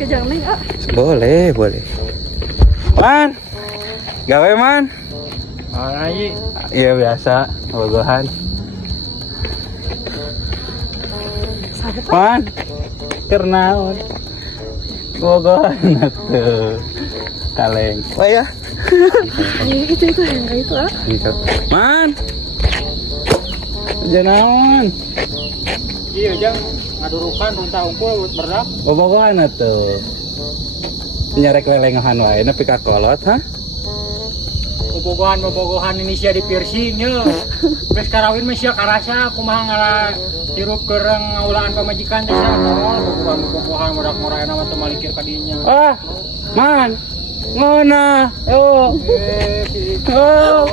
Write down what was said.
kejang nih, ah. Boleh, boleh. Man, gawe man. Lagi. Iya biasa, bogohan. Sahabat ah. Man, kernaon. Bogohan atuh. Kaleng. Oh ya. Itu itu ah. Gitu. Man. Janaon. Iya, jang ngadurukan runtah unggul berdak. Bogohan atuh. Nyarek lelengahan wae nepi ka kolot, ha? Bobogohan ini sia di piercingnya. Bes karawin mah sia karasa kumaha ngala hirup kereng ngaulaan pamajikan teh sia tol bobogohan modak moraena mah teu malikir ka dinya. Ah, man. Ngona. Yo. Si Oh.